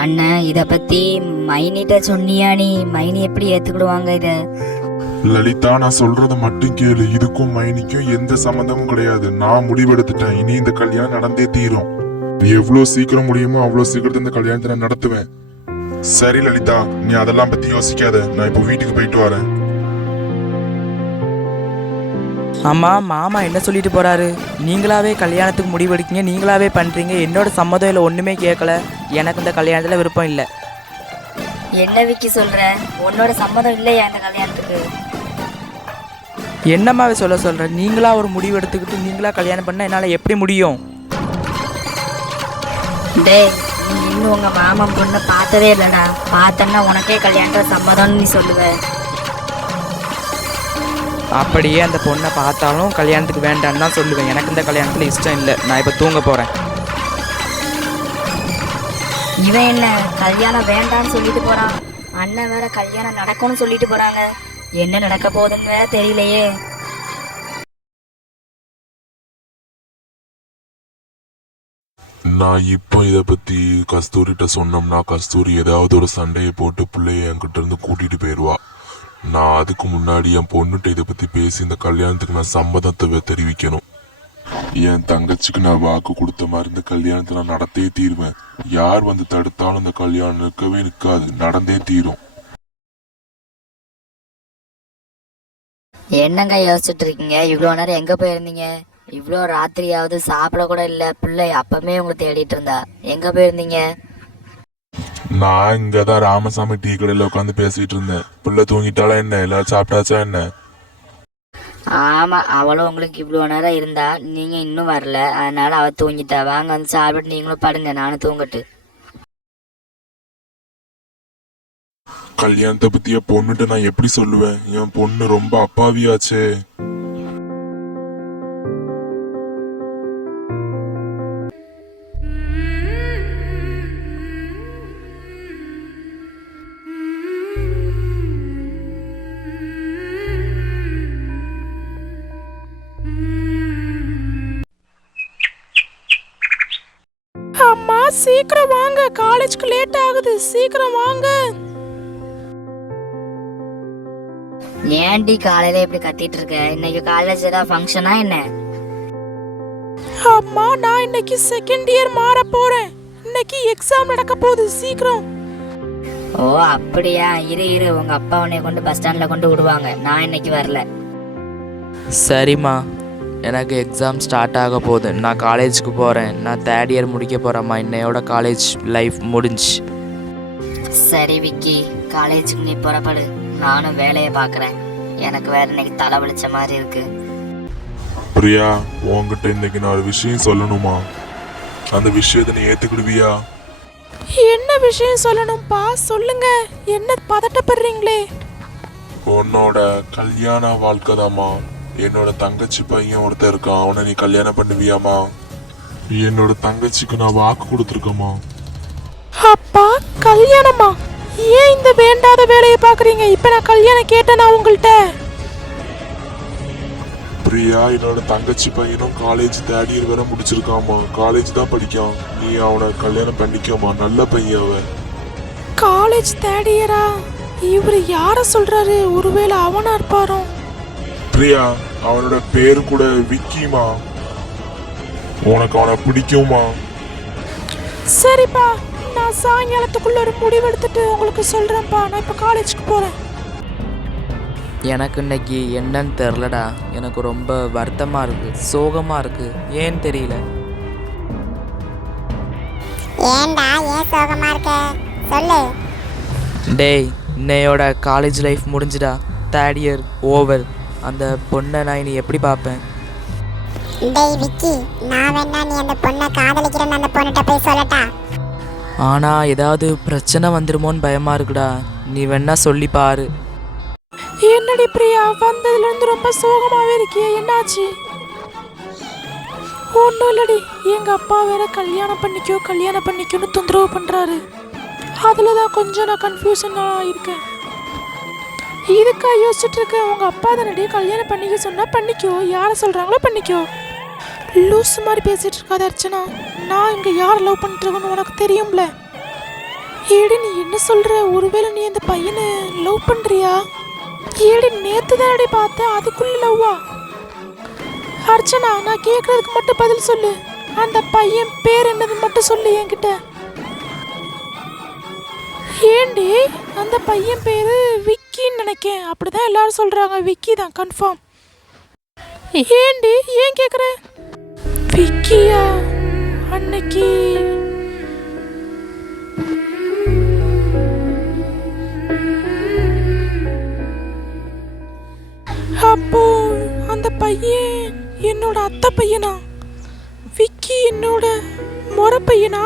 அண்ணன் இத பத்தி மைனிட்ட சொன்னியா? நீ மைனி எப்படி ஏத்துக்கிடுவாங்க இத? லலிதா, நான் சொல்றத மட்டும் கேளு. இதுக்கும் மைனிக்கும் எந்த சம்மந்தமும் கிடையாது. நான் முடிவெடுத்துட்டேன். இனி இந்த கல்யாணம் நடந்தே தீரும். எவ்வளவு சீக்கிரம் முடியுமோ அவ்வளவு சீக்கிரத்துல இந்த கல்யாணத்தை நான் நடத்துவேன். சரி லலிதா, நீ அதெல்லாம் பத்தி யோசிக்காத. நான் இப்போ வீட்டுக்கு போயிட்டு வரேன். ஆமா, மாமா என்ன சொல்லிட்டு போறாரு? நீங்களாவே கல்யாணத்துக்கு முடிவெடுக்கீங்க, நீங்களாவே பண்றீங்க. என்னோட சம்மதம் இல்லை, ஒண்ணுமே கேட்கல. எனக்கு இந்த கல்யாணத்துல விருப்பம் இல்லை. என்ன விக்கி சொல்ற? உன்னோட சம்மதம் இல்லையா இந்த கல்யாணத்துக்கு? என்னம்மாவே சொல்ற? நீங்களா ஒரு முடிவு எடுத்துக்கிட்டு நீங்களா கல்யாணம் பண்ண என்னால எப்படி முடியும்? டேய், நீ இன்னும் உங்க மாமன் பொண்ணு பார்த்ததே இல்லடா. பார்த்தன்னா உனக்கே கல்யாணத்துல சம்மதம்னு நீ சொல்லுவ. அப்படியே அந்த பொண்ணை பார்த்தாலும் கல்யாணத்துக்கு வேண்டான்னு தான் சொல்லுவேன். எனக்கு இந்த கல்யாணத்துல இஷ்டம் இல்லை. நான் இப்போ தூங்க போறேன். இவன் என்ன கல்யாணம் வேண்டான்னு சொல்லிட்டு போறான்? அண்ணன் வேற கல்யாணம் நடக்கும்னு சொல்லிட்டு போறாங்க. என்ன நடக்க போகுதுன்னு வேற தெரியலையே. நான் இப்போ இதை பத்தி கஸ்தூரிட்ட சொன்னோம்னா கஸ்தூரி ஏதாவது ஒரு சண்டையை போட்டு பிள்ளைய என்கிட்ட இருந்து கூட்டிட்டு போயிடுவா. நான் அதுக்கு முன்னாடி என் பொண்ணுகிட்ட இதை பத்தி பேசி இந்த கல்யாணத்துக்கு நான் சம்மதத்தை தெரிவிக்கணும். என் தங்கச்சிக்கு நான் வாக்கு கொடுத்த மாதிரி இந்த கல்யாணத்தை நான் நடத்தே தீருவேன். யார் வந்து தடுத்தாலும் இந்த கல்யாணம் நிற்கவே நிற்காது, நடந்தே தீரும். என்னங்க யோசிச்சுட்டு இருக்கீங்க? இவ்வளோ நேரம் எங்க போயிருந்தீங்க? இவ்வளோ ராத்திரியாவது சாப்பிட கூட இல்லை. பிள்ளை அப்பமே உங்களை தேடிட்டு இருந்தா. எங்க போயிருந்தீங்க? நான் இங்கதான் ராமசாமி டீ கடையில உட்காந்து பேசிட்டு இருந்தேன். பிள்ளை தூங்கிட்டாளா என்ன? எல்லாரும் சாப்பிட்டாச்சா என்ன? ஆமா, அவளும் உங்களுக்கு இவ்வளோ நேரம் இருந்தா, நீங்க இன்னும் வரல. அதனால அவ தூங்கிட்டா. வாங்க வந்து சாப்பிட்டு நீங்களும் படுங்க, நானும் தூங்கட்டு. கல்யாணத்தை பத்தி என் பொண்ணுகிட்ட நான் எப்படி சொல்லுவேன்? என் பொண்ணு ரொம்ப அப்பாவியாச்சே. அம்மா சீக்கிரம் வாங்க, காலேஜ்க்கு லேட் ஆகுது. சீக்கிரம் வாங்க. ஏன்டி காலையில இப்படி கத்திட்டு இருக்க? இன்னைக்கு காலேஜ் ஏதாவது ஃபங்க்ஷனா என்ன? அம்மா, நான் இன்னைக்கு செகண்ட் இயர் மாற போறேன். இன்னைக்கு எக்ஸாம் நடக்க போகுது. சீக்கிரம். ஓ அப்படியா? இரு உங்க அப்பா உன்னை கொண்டு பஸ் ஸ்டாண்ட்ல கொண்டு விடுவாங்க. நான் இன்னைக்கு வரல. சரிம்மா, எனக்கு எக்ஸாம் ஸ்டார்ட் ஆக போகுது. நான் காலேஜுக்கு போகிறேன். நான் தேர்ட் இயர் முடிக்க போகிறேம்மா. இன்னையோட காலேஜ் லைஃப் முடிஞ்சு. சரி விக்கி, காலேஜுக்கு நீ புறப்படு. நானும் வேலையை பார்க்குறேன். எனக்கு வேற இன்னைக்கு தலை வலிச்ச மாதிரி இருக்கு. பிரியா, உன்கிட்ட இன்னைக்கு நான் ஒரு விஷயம் சொல்லணுமா? அந்த விஷயத்தை நீ ஏத்துக்கிடுவியா? என்ன விஷயம் சொல்லணும்ப்பா? சொல்லுங்க. என்ன பதட்டப்படுறீங்களே? உன்னோட கல்யாண வாழ்க்கை தாமா. என்னோட தங்கச்சி பையன் ஒருத்தர் இருக்கான். அவனை நீ கல்யாணம் பண்ணுவியாமா? என்னோட தங்கச்சிக்கு நான் வாக்கு கொடுத்துருக்கேம்மா. அப்பா, கல்யாணமா? ஏன் இந்த வேண்டாத வேலையை பாக்குறீங்க? இப்ப நான் கல்யாணம் கேட்டேனா உங்கள்கிட்ட? பிரியா, என்னோட தங்கச்சி பையனும் காலேஜ் தேர்ட் இயர் வரை முடிச்சிருக்காமா. காலேஜ் தான் படிக்கான். நீ அவனை கல்யாணம் பண்ணிக்கோமா. நல்ல பையன் அவன். காலேஜ் தேர்ட் இயரா? இவர் யார சொல்றாரு? ஒருவேளை அவனா இருப்பாரோ? பிரியா, அவனோட பேரு கூட விக்கிமா. உனக்கு அவனை பிடிக்குமா? சரிப்பா, நான் சாயங்காலத்துக்குள்ள ஒரு முடிவு எடுத்துட்டு உங்களுக்கு சொல்றேன்ப்பா. நான் இப்ப காலேஜுக்கு போறேன். எனக்கு இன்னைக்கு என்னன்னு தெரிலடா. எனக்கு ரொம்ப வருத்தமா இருக்கு, சோகமா இருக்கு. ஏன்னு தெரியல. ஏன்டா ஏன் சோகமா இருக்க? சொல்லு. டேய், இன்னையோட காலேஜ் லைஃப் முடிஞ்சுடா. Third year over. அந்த பொண்ணை நான் இனி எப்படி பார்ப்பேன்? டேய் விக்கி, நான் வேணா நீ அந்த பொண்ணை காதலிக்கிறேன்னு அந்த பொண்ணுகிட்ட போய் சொல்லட்டா? ஆனால் ஏதாவது பிரச்சனை வந்துடுமோன்னு பயமாக இருக்குடா. நீ வேணா சொல்லி பாரு. என்னடி பிரியா, வந்ததுலேருந்து ரொம்ப சோகமாகவே இருக்கியே, என்னாச்சு? ஒன்றும் இல்லடி, எங்கள் அப்பா வேற கல்யாணம் பண்ணிக்கோன்னு தொந்தரவு பண்ணுறாரு. அதில் தான் கொஞ்சம் நான் கன்ஃபியூஷனாக இருக்கேன். இதுக்கா யோசிச்சுட்டு இருக்க? உங்கள் அப்பா தானடி கல்யாணம் பண்ணிக்க சொன்னால் பண்ணிக்கோ. யாரை சொல்கிறாங்களோ பண்ணிக்கோ. லூஸ் மாதிரி பேசிகிட்டு இருக்காத அர்ச்சனா. நான் இங்கே யார் லவ் பண்ணிட்டு இருக்கேன்னு உனக்கு தெரியும்ல. ஏடி நீ என்ன சொல்ற? ஒருவேளை நீ அந்த பையனை லவ் பண்றியா? ஏடி நேத்து தானடி பார்த்தேன், அதுக்குள்ள லவ்வா? அர்ச்சனா, நான் கேட்கறதுக்கு மட்டும் பதில் சொல்லு. அந்த பையன் பேர் என்னது மட்டும் சொல்லு என்கிட்ட. ஏண்டி அந்த பையன் பேரு விக்கின்னு நினைக்கேன். அப்படிதான் எல்லாரும் சொல்றாங்க. விக்கி தான் கன்ஃபார்ம். ஏண்டி ஏன் கேக்குற? விக்கியா? அன்னைக்கு அப்போ அந்த பையன் என்னோட அத்தை பையனா? விக்கி என்னோட முறை பையனா?